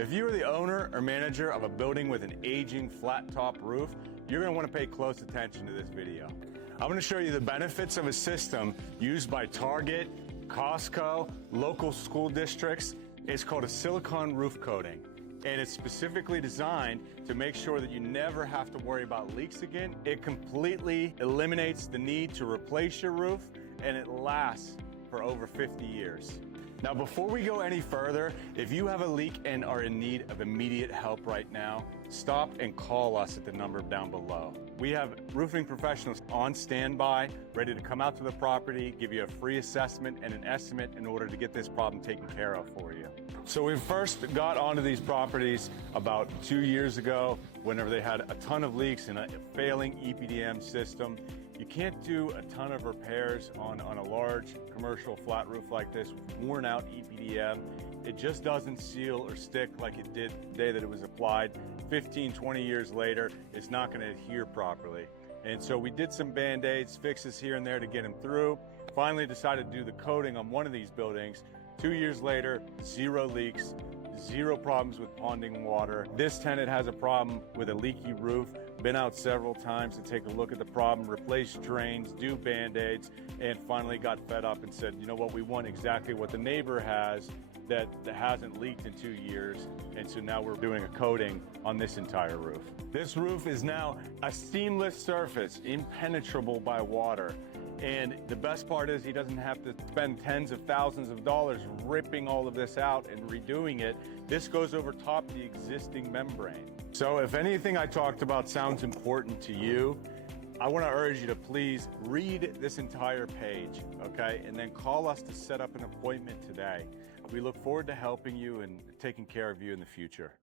If you are the owner or manager of a building with an aging flat top roof, you're going to want to pay close attention to this video. I'm going to show you the benefits of a system used by Target, Costco, local school districts. It's called a silicone roof coating, and it's specifically designed to make sure that you never have to worry about leaks again. It completely eliminates the need to replace your roof, and it lasts for over 50 years. Now, before we go any further, if you have a leak and are in need of immediate help right now, stop and call us at the number down below. We have roofing professionals on standby, ready to come out to the property, give you a free assessment and an estimate in order to get this problem taken care of for you. So we first got onto these properties about 2 years ago, whenever they had a ton of leaks and a failing EPDM system. You can't do a ton of repairs on a large commercial flat roof like this with worn out EPDM. It just doesn't seal or stick like it did the day that it was applied. 15, 20 years later, it's not going to adhere properly. And so we did some Band-Aids, fixes here and there to get them through. Finally decided to do the coating on one of these buildings. 2 years later, 0 leaks, 0 problems with ponding water. This tenant has a problem with a leaky roof. Been out several times to take a look at the problem, replace drains, do Band-Aids, and finally got fed up and said, you know what, we want exactly what the neighbor has that hasn't leaked in 2 years. And so now we're doing a coating on this entire roof. This roof is now a seamless surface, impenetrable by water. And the best part is he doesn't have to spend tens of thousands of dollars ripping all of this out and redoing it. This goes over top of the existing membrane. So if anything I talked about sounds important to you, I want to urge you to please read this entire page, okay? And then call us to set up an appointment today. We look forward to helping you and taking care of you in the future.